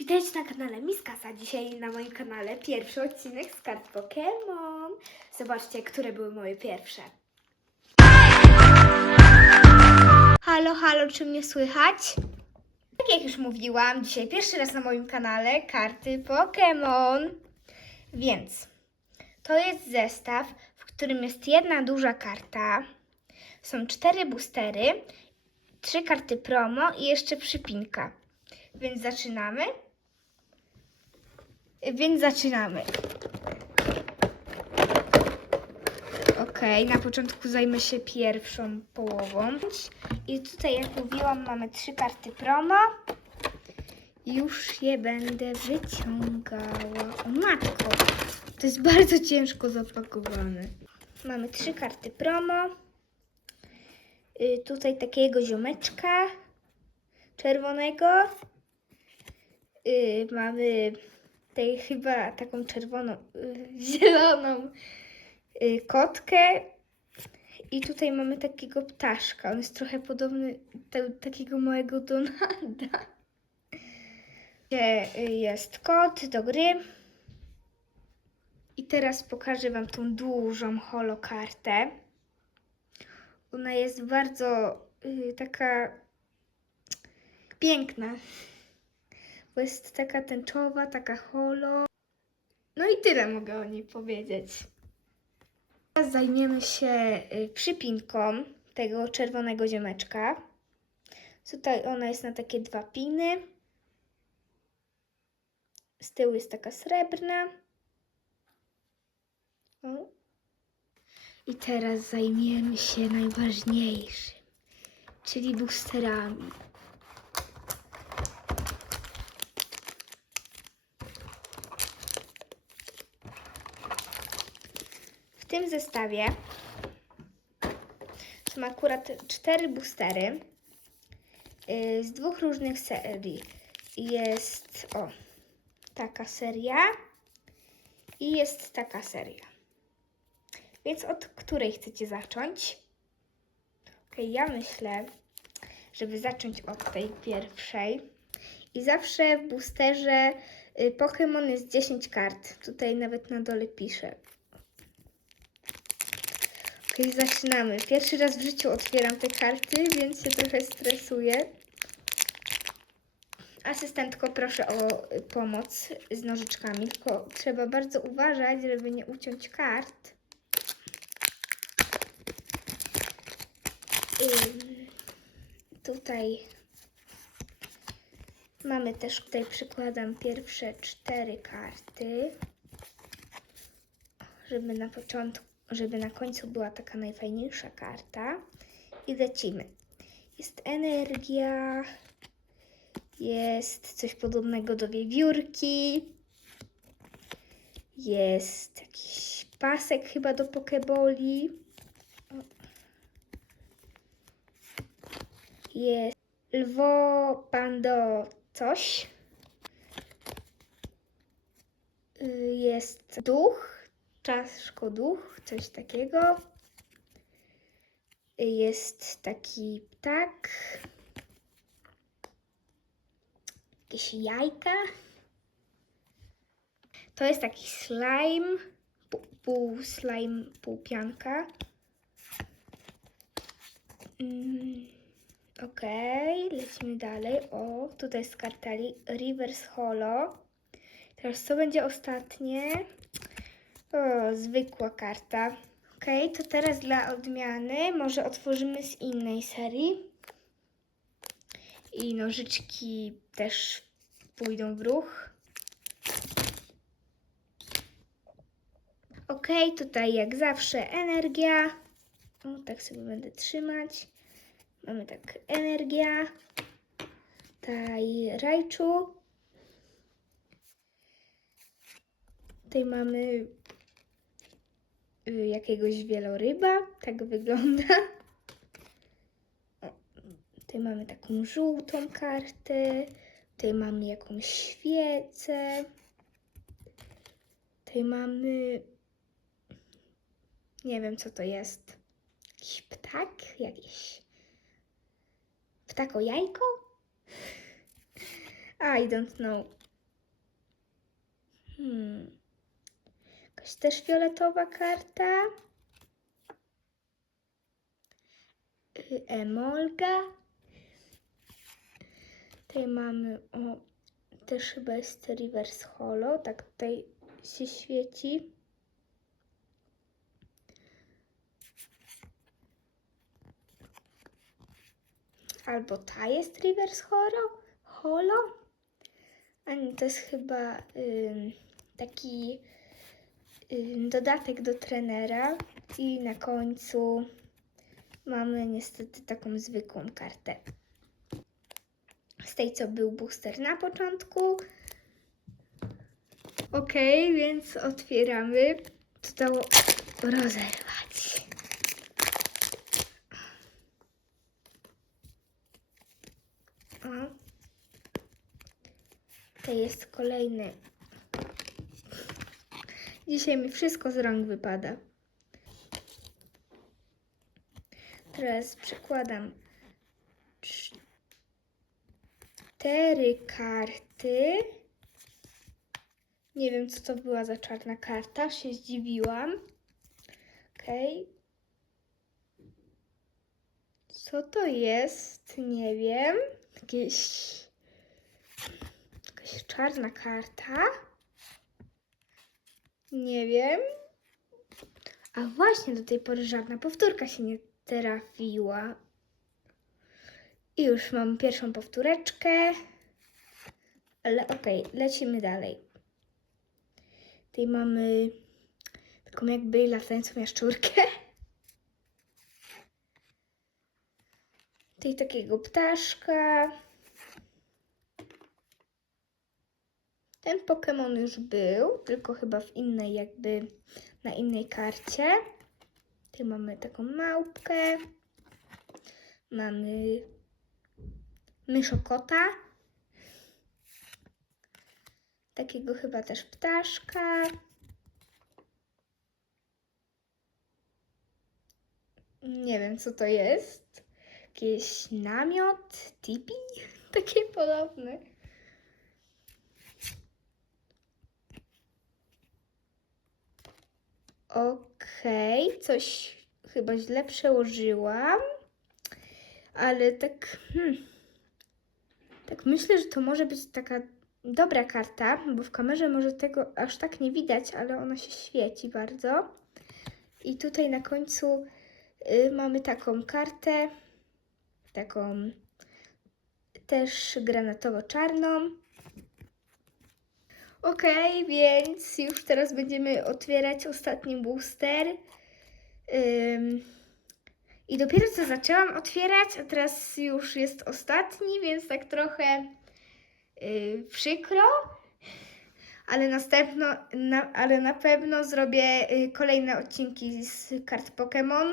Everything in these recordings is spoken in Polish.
Witajcie na kanale Miskasa. Dzisiaj na moim kanale pierwszy odcinek z kart Pokémon. Zobaczcie, które były moje pierwsze. Halo, halo, czy mnie słychać? Tak jak już mówiłam, dzisiaj pierwszy raz na moim kanale karty Pokémon. Więc to jest zestaw, w którym jest jedna duża karta. Są cztery boostery, trzy karty promo i jeszcze przypinka. Więc zaczynamy. Więc zaczynamy. Ok, na początku zajmę się pierwszą połową. I tutaj, jak mówiłam, mamy trzy karty promo. Już je będę wyciągała. O matko, to jest bardzo ciężko zapakowane. Mamy trzy karty promo. Y, tutaj takiego ziomeczka czerwonego. Y, mamy tutaj chyba taką czerwoną, y, zieloną y, kotkę. I tutaj mamy takiego ptaszka. On jest trochę podobny do takiego małego Donalda. Gdzie y, jest kot do gry. I teraz pokażę Wam tą dużą holokartę. Ona jest bardzo taka piękna. Bo jest taka tęczowa, taka holo. No i tyle mogę o niej powiedzieć. Teraz zajmiemy się y, przypinką tego czerwonego ziomeczka. Tutaj ona jest na takie dwa piny. Z tyłu jest taka srebrna. O. I teraz zajmiemy się najważniejszym, czyli boosterami. Tym zestawie są akurat cztery boostery yy, z dwóch różnych serii. Jest o taka seria i jest taka seria. Więc od której chcecie zacząć? Ok, ja myślę, żeby zacząć od tej pierwszej. I zawsze w boosterze y, Pokémon jest 10 kart. Tutaj nawet na dole piszę. Ok, zaczynamy. Pierwszy raz w życiu otwieram te karty, więc się trochę stresuję. Asystentko, proszę o pomoc z nożyczkami, tylko trzeba bardzo uważać, żeby nie uciąć kart. Tutaj mamy też, tutaj przykładam pierwsze cztery karty, żeby na początku, żeby na końcu była taka najfajniejsza karta i lecimy. Jest energia, jest coś podobnego do wiewiórki, jest jakiś pasek chyba do pokeboli. Jest lwo, pando, coś. Y, Jest duch, czaszko duch, coś takiego. Jest taki ptak. Jakieś jajka. To jest taki slime, pół, slime, pół pianka. Mm. Okej, lecimy dalej. O, tutaj jest karta li- Reverse Holo. Teraz co będzie ostatnie? O, zwykła karta. Okej, to teraz dla odmiany może otworzymy z innej serii. I nożyczki też pójdą w ruch. Okej, tutaj jak zawsze energia. O, tak sobie będę trzymać. Mamy tak energia, tutaj rajczu. Tutaj mamy jakiegoś wieloryba, tak wygląda. Tutaj mamy taką żółtą kartę, tutaj mamy jakąś świecę. Tutaj mamy, nie wiem co to jest, jakiś ptak, jakiś Ptako jajko? I don't know. Hmm. Jakaś też fioletowa karta. Y, Emolga. Tutaj mamy, o, też chyba jest reverse holo, tak tutaj się świeci. Albo ta jest reverse holo, holo. A nie, to jest chyba taki dodatek do trenera. I na końcu mamy niestety taką zwykłą kartę. Z tej, co był booster na początku. Ok, więc otwieramy. To dało rozerwać. O. To jest kolejny. Dzisiaj mi wszystko z rąk wypada. Teraz przekładam cztery karty. Nie wiem, co to była za czarna karta, się zdziwiłam. Okej. Co to jest? Nie wiem. Jakieś... Jakaś czarna karta. Nie wiem. A właśnie do tej pory żadna powtórka się nie trafiła. I już mam pierwszą powtóreczkę. Ale okej, lecimy dalej. Tutaj mamy taką jakby latającą jaszczurkę. Tutaj takiego ptaszka. Ten Pokémon już był, tylko chyba w innej jakby, na innej karcie. Tutaj mamy taką małpkę. Mamy myszokota. Takiego chyba też ptaszka. Nie wiem, co to jest. Jakiś namiot, tipi? Takie podobne. Okej, coś chyba źle przełożyłam, ale tak, hmm, tak myślę, że to może być taka dobra karta, bo w kamerze może tego aż tak nie widać, ale ona się świeci bardzo. I tutaj na końcu y, mamy taką kartę, taką też granatowo-czarną. Okej, więc już teraz będziemy otwierać ostatni booster. I dopiero co zaczęłam otwierać, a teraz już jest ostatni, więc tak trochę yy, przykro. Ale następno, na, ale na pewno zrobię y, kolejne odcinki z kart Pokémon,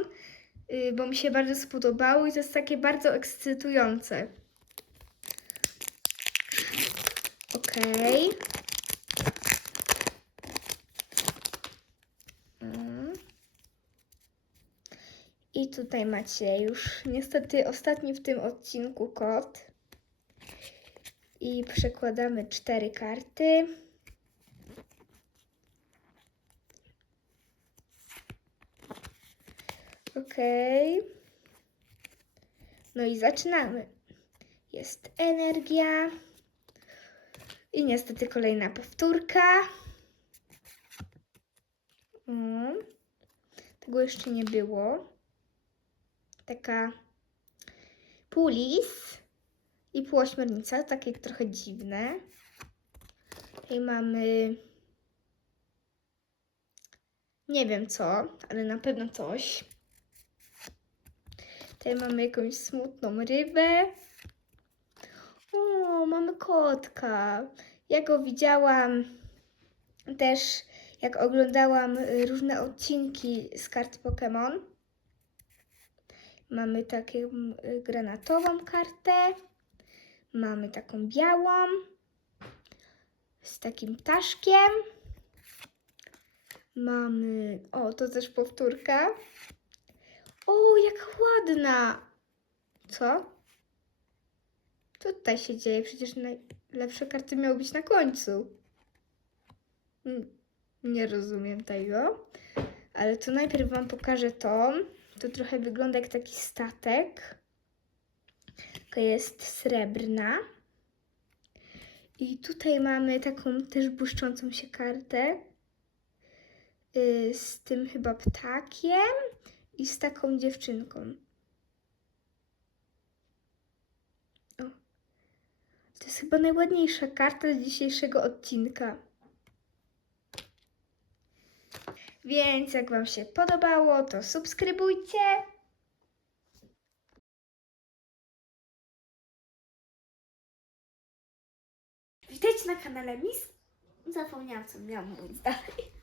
y, bo mi się bardzo spodobały i to jest takie bardzo ekscytujące. Okej. Mm. Tutaj macie już niestety ostatni w tym odcinku kod. I przekładamy cztery karty. Okej. No i zaczynamy. Jest energia. I niestety kolejna powtórka. Mm. Tego jeszcze nie było. Taka półlis i półośmiornica, takie trochę dziwne. Tutaj mamy nie wiem co, ale na pewno coś. Tutaj mamy jakąś smutną rybę. O, mamy kotka. Ja go widziałam też, jak oglądałam różne odcinki z kart Pokémon. Mamy taką y, granatową kartę. Mamy taką białą. Z takim ptaszkiem. Mamy. O, to też powtórka. O, jak ładna! Co? Co tutaj się dzieje? Przecież najlepsze karty miały być na końcu. Nie rozumiem tego. Ale to najpierw Wam pokażę to. To trochę wygląda jak taki statek. Tylko jest srebrna. I tutaj mamy taką też błyszczącą się kartę. y, Z tym chyba ptakiem i z taką dziewczynką. O. To jest chyba najładniejsza karta z dzisiejszego odcinka. Więc jak Wam się podobało, to subskrybujcie. Witajcie na kanale Miss. Zapomniałam, co miałam mówić dalej.